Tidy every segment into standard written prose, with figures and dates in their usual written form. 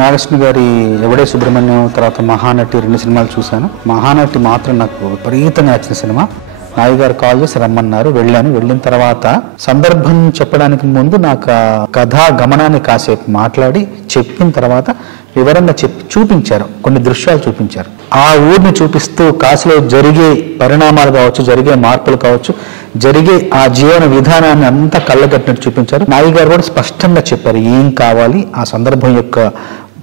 నాగేశ్వర గారి ఎవడే సుబ్రహ్మణ్యం తర్వాత మహానటి 2 సినిమాలు చూశాను. మహానటి మాత్రం నాకు విపరీతంగా నచ్చిన సినిమా. నాయి గారు కాల్ చేసి రమ్మన్నారు, వెళ్ళాను. వెళ్ళిన తర్వాత సందర్భం చెప్పడానికి ముందు నాకు కథా గమనాన్ని కాసేపు మాట్లాడి చెప్పిన తర్వాత వివరంగా చూపించారు, కొన్ని దృశ్యాలు చూపించారు. ఆ ఊరిని చూపిస్తూ కాశీలో జరిగే పరిణామాలు కావచ్చు, జరిగే మార్పులు కావచ్చు, జరిగే ఆ జీవన విధానాన్ని అంతా కళ్ళగట్టినట్టు చూపించారు. నాయి గారు కూడా స్పష్టంగా చెప్పారు ఏం కావాలి, ఆ సందర్భం యొక్క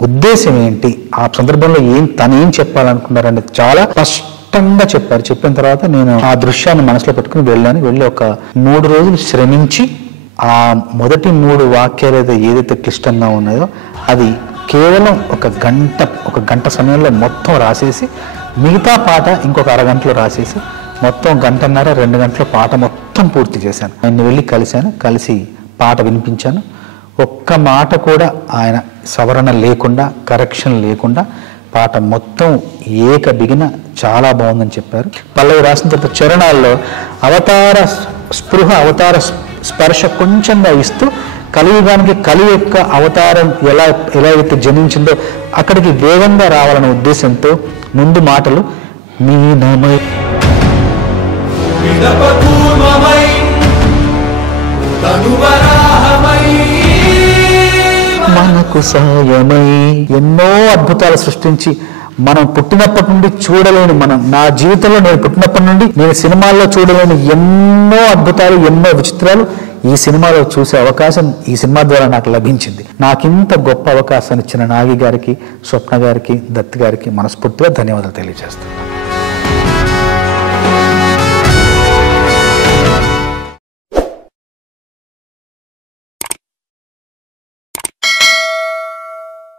ఉద్దేశం ఏంటి, ఆ సందర్భంలో తను ఏం చెప్పాలనుకున్నారని చాలా స్పష్టంగా చెప్పారు. చెప్పిన తర్వాత నేను ఆ దృశ్యాన్ని మనసులో పెట్టుకుని వెళ్ళాను. వెళ్ళి ఒక 3 రోజులు శ్రమించి ఆ మొదటి 3 వాక్యాలు ఏదైతే క్లిష్టంగా ఉన్నాయో అది కేవలం ఒక గంట సమయంలో మొత్తం రాసేసి, మిగతా పాట ఇంకొక అరగంటలో రాసేసి మొత్తం 1.5 2 గంటల పాట మొత్తం పూర్తి చేశాను. ఆయన్ని వెళ్ళి కలిశాను, కలిసి పాట వినిపించాను. ఒక్క మాట కూడా ఆయన సవరణ లేకుండా, కరెక్షన్ లేకుండా పాట మొత్తం బిగిన చాలా బాగుందని చెప్పారు. పల్లవి రాసిన తర్వాత చరణాల్లో అవతార స్పృహ, అవతార స్పర్శ కొంచెంగా ఇస్తూ కలియుగానికి కలి యొక్క అవతారం ఎలా అయితే జనించిందో అక్కడికి వేగంగా రావాలనే ఉద్దేశంతో ముందు మాటలు మీనమై మనకు సాయమై ఎన్నో అద్భుతాలు సృష్టించి మనం పుట్టినప్పటి నుండి చూడలేని, నా జీవితంలో నేను పుట్టినప్పటి నుండి నేను సినిమాల్లో చూడలేని ఎన్నో అద్భుతాలు, ఎన్నో విచిత్రాలు ఈ సినిమాలో చూసే అవకాశం ఈ సినిమా ద్వారా నాకు లభించింది. నాకింత గొప్ప అవకాశాన్ని ఇచ్చిన నాగి గారికి, స్వప్న గారికి, దత్ గారికి మనస్ఫూర్తిగా ధన్యవాదాలు తెలియజేస్తాను.